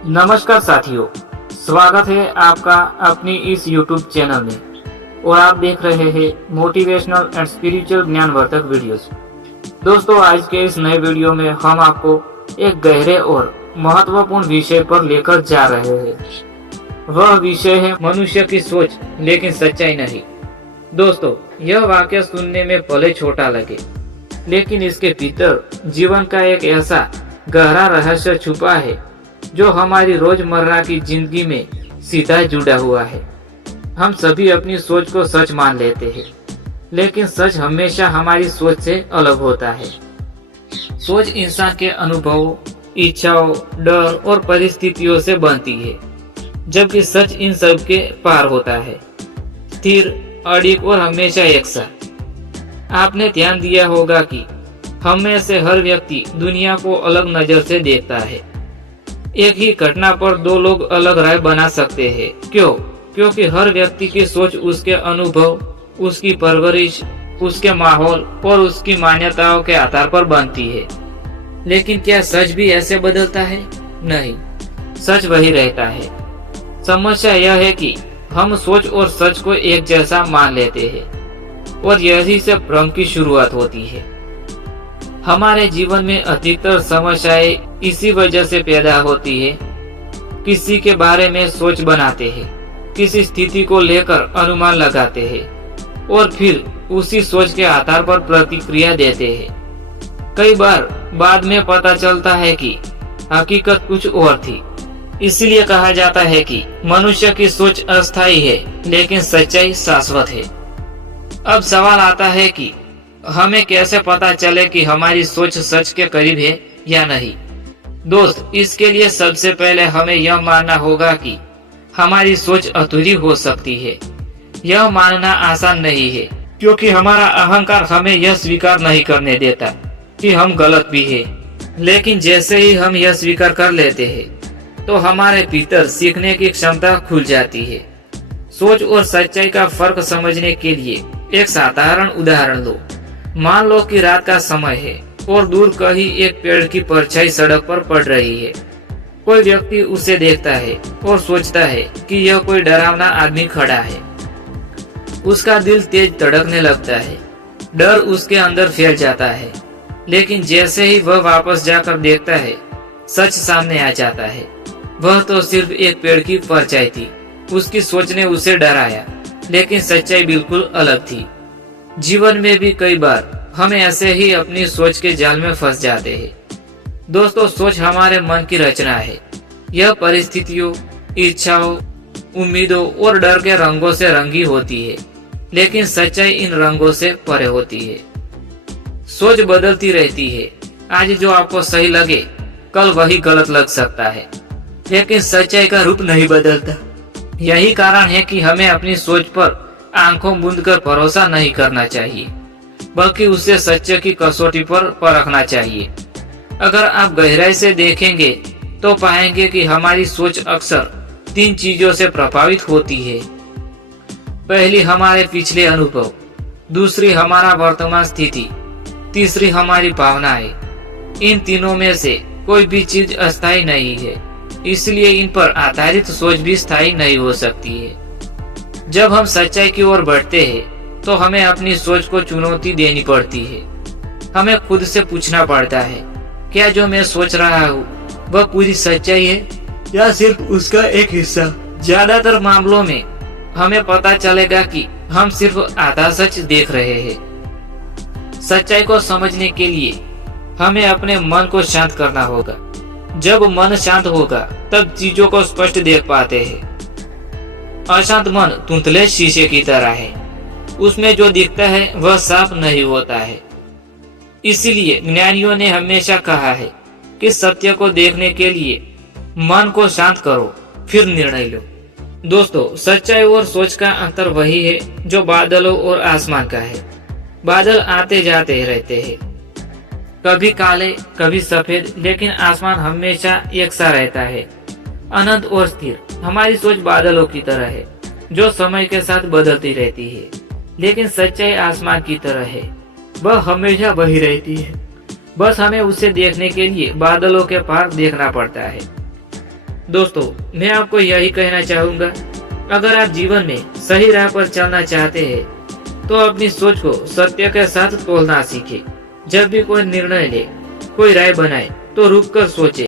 नमस्कार साथियों, स्वागत है आपका अपनी इस YouTube चैनल में और आप देख रहे हैं मोटिवेशनल एंड स्पिरिचुअल ज्ञानवर्धक वीडियोस। दोस्तों, आज के इस नए वीडियो में हम आपको एक गहरे और महत्वपूर्ण विषय पर लेकर जा रहे हैं। वह विषय है मनुष्य की सोच, लेकिन सच्चाई नहीं। दोस्तों, यह वाक्य सुनने में भले छोटा लगे, लेकिन इसके भीतर जीवन का एक ऐसा गहरा रहस्य छुपा है जो हमारी रोजमर्रा की जिंदगी में सीधा जुड़ा हुआ है। हम सभी अपनी सोच को सच मान लेते हैं, लेकिन सच हमेशा हमारी सोच से अलग होता है। सोच इंसान के अनुभवों, इच्छाओं, डर और परिस्थितियों से बनती है, जबकि सच इन सब के पार होता है, स्थिर, अडिग और हमेशा एक सा। आपने ध्यान दिया होगा कि हम में से हर व्यक्ति दुनिया को अलग नजर से देखता है। एक ही घटना पर दो लोग अलग राय बना सकते हैं। क्यों? क्योंकि हर व्यक्ति की सोच उसके अनुभव, उसकी परवरिश, उसके माहौल और उसकी मान्यताओं के आधार पर बनती है। लेकिन क्या सच भी ऐसे बदलता है? नहीं, सच वही रहता है। समस्या यह है कि हम सोच और सच को एक जैसा मान लेते हैं और यही से भ्रम की शुरुआत होती है। हमारे जीवन में अधिकतर समस्याएं इसी वजह से पैदा होती है। किसी के बारे में सोच बनाते हैं, किसी स्थिति को लेकर अनुमान लगाते हैं और फिर उसी सोच के आधार पर प्रतिक्रिया देते हैं। कई बार बाद में पता चलता है कि हकीकत कुछ और थी। इसलिए कहा जाता है कि मनुष्य की सोच अस्थायी है, लेकिन सच्चाई शाश्वत है। अब सवाल आता है कि हमें कैसे पता चले कि हमारी सोच सच के करीब है या नहीं। दोस्त, इसके लिए सबसे पहले हमें यह मानना होगा कि हमारी सोच अधूरी हो सकती है। यह मानना आसान नहीं है, क्योंकि हमारा अहंकार हमें यह स्वीकार नहीं करने देता कि हम गलत भी हैं। लेकिन जैसे ही हम यह स्वीकार कर लेते हैं, तो हमारे भीतर सीखने की क्षमता खुल जाती है। सोच और सच्चाई का फर्क समझने के लिए एक साधारण उदाहरण लो। मान लो कि रात का समय है और दूर कहीं एक पेड़ की परछाई सड़क पर पड़ रही है। कोई व्यक्ति उसे देखता है और सोचता है कि यह कोई डरावना आदमी खड़ा है। उसका दिल तेज धड़कने लगता है, डर उसके अंदर फैल जाता है। लेकिन जैसे ही वह वापस जाकर देखता है, सच सामने आ जाता है। वह तो सिर्फ एक पेड़ की परछाई थी। उसकी सोच ने उसे डराया, लेकिन सच्चाई बिल्कुल अलग थी। जीवन में भी कई बार हम ऐसे ही अपनी सोच के जाल में फंस जाते हैं। दोस्तों, सोच हमारे मन की रचना है। यह परिस्थितियों, इच्छाओं, उम्मीदों और डर के रंगों से रंगी होती है, लेकिन सच्चाई इन रंगों से परे होती है। सोच बदलती रहती है। आज जो आपको सही लगे, कल वही गलत लग सकता है, लेकिन सच्चाई का रूप नहीं बदलता। यही कारण है कि हमें अपनी सोच पर आंखों मूंद कर भरोसा नहीं करना चाहिए, बल्कि उसे सच्चे की कसौटी पर परखना चाहिए। अगर आप गहराई से देखेंगे तो पाएंगे कि हमारी सोच अक्सर 3 चीजों से प्रभावित होती है। पहली हमारे पिछले अनुभव, दूसरी हमारा वर्तमान स्थिति, तीसरी हमारी भावनाएं। इन तीनों में से कोई भी चीज अस्थायी नहीं है, इसलिए इन पर आधारित सोच भी स्थायी नहीं हो सकती है। जब हम सच्चाई की ओर बढ़ते हैं, तो हमें अपनी सोच को चुनौती देनी पड़ती है। हमें खुद से पूछना पड़ता है, क्या जो मैं सोच रहा हूँ वह पूरी सच्चाई है या सिर्फ उसका एक हिस्सा। ज्यादातर मामलों में हमें पता चलेगा कि हम सिर्फ आधा सच देख रहे हैं। सच्चाई को समझने के लिए हमें अपने मन को शांत करना होगा। जब मन शांत होगा, तब चीजों को स्पष्ट देख पाते हैं। अशांत मन धुंधले शीशे की तरह है, उसमें जो दिखता है वह साफ नहीं होता है। इसीलिए ज्ञानियों ने हमेशा कहा है कि सत्य को देखने के लिए मन को शांत करो, फिर निर्णय लो। दोस्तों, सच्चाई और सोच का अंतर वही है जो बादलों और आसमान का है। बादल आते जाते रहते हैं, कभी काले कभी सफेद, लेकिन आसमान हमेशा एक सा रहता है, अनंत और स्थिर। हमारी सोच बादलों की तरह है, जो समय के साथ बदलती रहती है, लेकिन सच्चाई आसमान की तरह है, वह हमेशा वही रहती है। बस हमें उसे देखने के लिए बादलों के पार देखना पड़ता है। दोस्तों, मैं आपको यही कहना चाहूंगा, अगर आप जीवन में सही राह पर चलना चाहते हैं तो अपनी सोच को सत्य के साथ तोलना सीखें। जब भी कोई निर्णय ले, कोई राय बनाए तो रुक कर सोचे